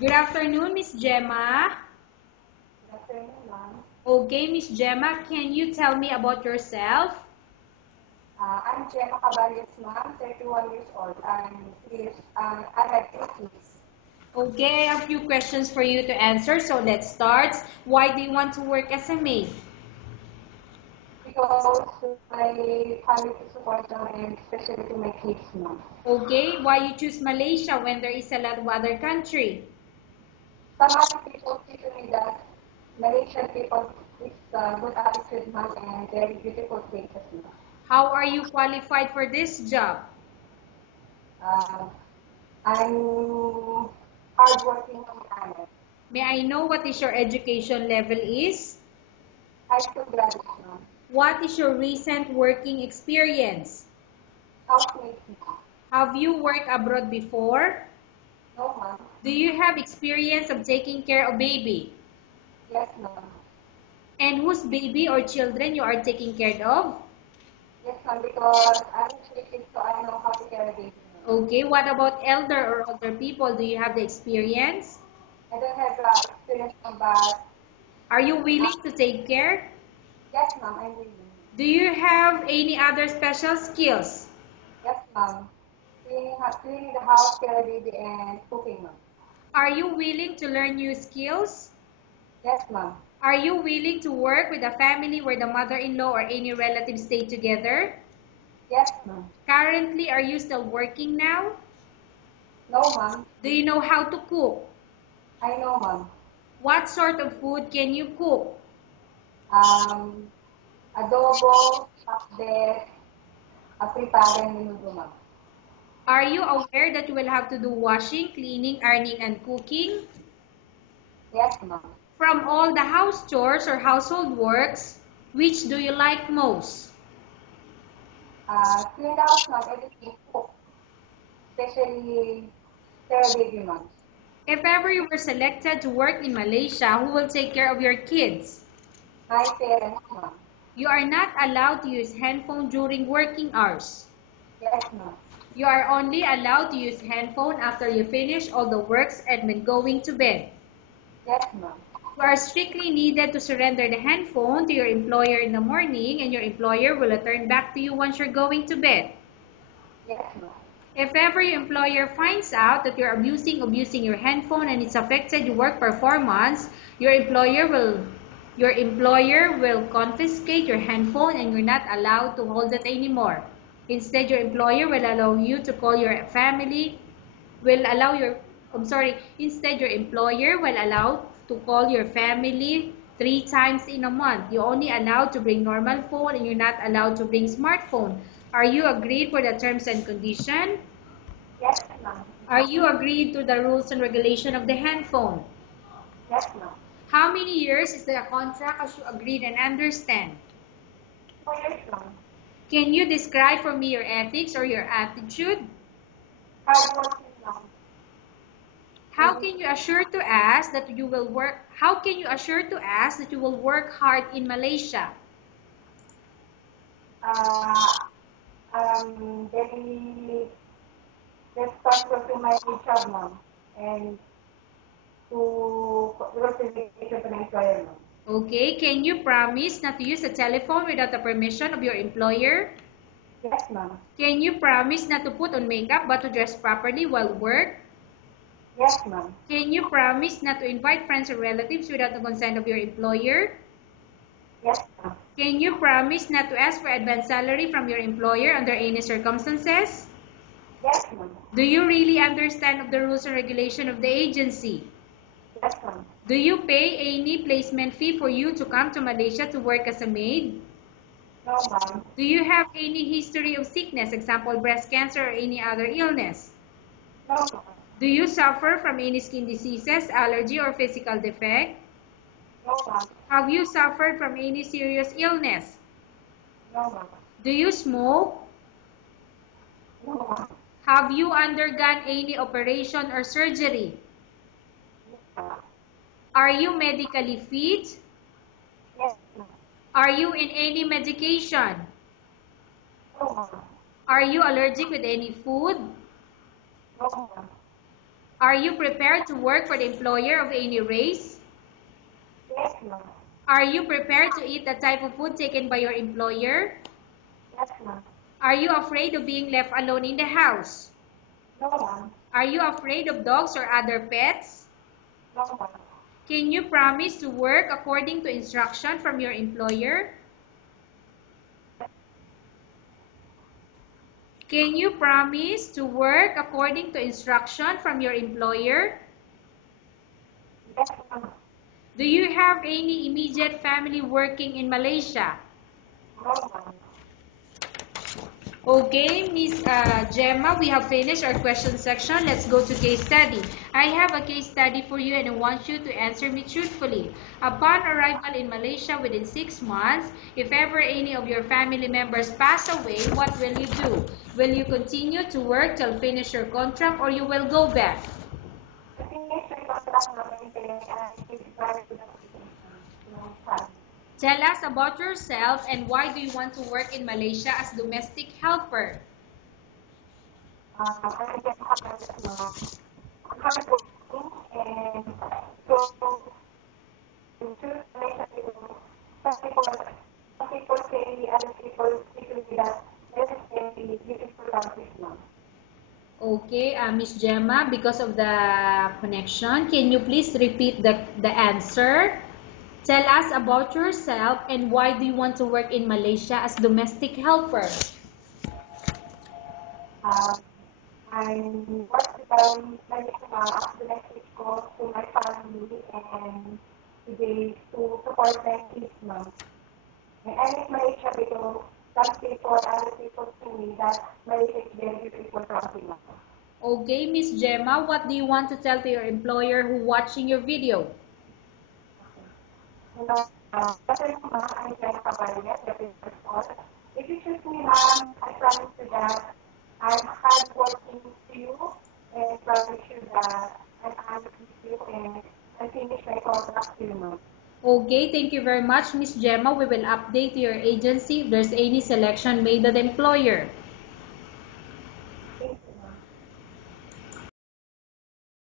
Good afternoon, Miss Gemma. Good afternoon, ma'am. Okay, Miss Gemma, can you tell me about yourself? I'm Gemma Caballos, ma'am, 31 years old. I have 3 kids Okay, I have a few questions for you to answer, so let's start. Why do you want to work as a maid? because my family is support them and especially to my kids, ma'am. Okay, why you choose Malaysia when there is a lot of other country? Some other people say to me that Malaysian people is good attitude, ma'am, and very beautiful places, ma'am. How are you qualified for this job? Uh, I'm hardworking and honest. May I know what is your education level is? High school graduate, ma'am. What is your recent working experience? Housemate, ma'am. Have you worked abroad before? No, ma'am. Do you have experience of taking care of baby? Yes, ma'am. And whose baby or children you are taking care of? Yes, ma'am, because I'm Filipino, so I know how to carry a baby. Okay, what about elder or older people? Do you have the experience? I don't have experience on but Are you willing to take care? yes, ma'am, I'm willing. Do you have any other special skills? Yes, ma'am. Cleaning the house, carry a baby, and cooking, ma'am. Are you willing to learn new skills? Yes, ma'am. Are you willing to work with a family where the mother-in-law or any relatives stay together? Yes, ma'am. Currently, are you still working now? No, ma'am. Do you know how to cook? I know, ma'am. What sort of food can you cook? Um, Adobo, pakbet, apripado, and menudo, ma'am. Are you aware that you will have to do washing, cleaning, ironing, and cooking? Yes, ma'am. From all the house chores or household works, which do you like most? Clean the house, ma'am, everything cook, especially carry a baby, ma'am. If ever you were selected to work in Malaysia, who will take care of your kids? My parents, ma'am. You are not allowed to use handphone during working hours. Yes, ma'am. You are only allowed to use handphone after you finish all the works and when going to bed. Yes, ma'am. You are strictly needed to surrender the handphone to your employer in the morning, and your employer will return back to you once you're going to bed. Yes, ma'am. If ever your employer finds out that you're abusing your handphone and it's affected your work performance, your employer will confiscate your handphone and you're not allowed to hold it anymore. Instead, your employer will allow you to call your family, will allow your, I'm sorry, instead your employer will allow to call your family 3 times in a month. You're only allowed to bring normal phone and you're not allowed to bring smartphone. Are you agreed for the terms and condition? Yes, ma'am. Are you agreed to the rules and regulation of the handphone? Yes, ma'am. How many years is the contract as you agreed and understand? 4 years, ma'am. Can you describe for me your ethics or your attitude? Hardworking, ma'am. How can you assure to us that you will work? How can you assure to us that you will work hard in Malaysia? Uh, very responsible to my job, ma'am, and to rules and regulation to my employer, ma'am. Okay, can you promise not to use a telephone without the permission of your employer? Yes, ma'am. Can you promise not to put on makeup but to dress properly while work? Yes, ma'am. Can you promise not to invite friends or relatives without the consent of your employer? Yes, ma'am. Can you promise not to ask for advance salary from your employer under any circumstances? Yes, ma'am. Do you really understand of the rules and regulation of the agency? Yes, ma'am. Do you pay any placement fee for you to come to Malaysia to work as a maid? No, ma'am. Do you have any history of sickness, example breast cancer or any other illness? No, ma'am. Do you suffer from any skin diseases, allergy or physical defect? No, ma'am. Have you suffered from any serious illness? No, ma'am. Do you smoke? No, ma'am. Have you undergone any operation or surgery? Are you medically fit? Yes, ma'am. Are you in any medication? No, ma'am. Are you allergic with any food? No, ma'am. Are you prepared to work for the employer of any race? Yes, ma'am. Are you prepared to eat the type of food taken by your employer? Yes, ma'am. Are you afraid of being left alone in the house? No, ma'am. Are you afraid of dogs or other pets? No, ma'am. Can you promise to work according to instruction from your employer? Can you promise to work according to instruction from your employer? Yes, ma'am. Do you have any immediate family working in Malaysia? No, ma'am. Okay, Miss Gemma, we have finished our question section. Let's go to case study. I have a case study for you and I want you to answer me truthfully. Upon arrival in Malaysia within 6 months, if ever any of your family members pass away, what will you do? Will you continue to work till finish your contract or you will go back? The thing is, I contract namin and it's prior to the application. No, ma'am. Tell us about yourself and why do you want to work in Malaysia as domestic helper? I just have I'm hardworking and so to choose Malaysia, some people say other people say that this is a beautiful country, ma'am. Okay, Miss Gemma, because of the connection, can you please repeat the answer? Tell us about yourself and why do you want to work in Malaysia as domestic helper? I'm working as domestic call to my family and today to support my kids, ma'am. And I miss Malaysia because some people, other people say me that Malaysia is very beautiful country, ma'am. Okay, Miss Gemma, what do you want to tell to your employer who watching your video? Kasi ma'am, I'm very kabayan, the business call. If you choose me, ma'am, I promise you that I'm hardworking to you and promise you that I'm honest with you and I finish my contract to you, ma'am. Okay, thank you very much, Miss Gemma. We will update your agency if there's any selection made by the employer.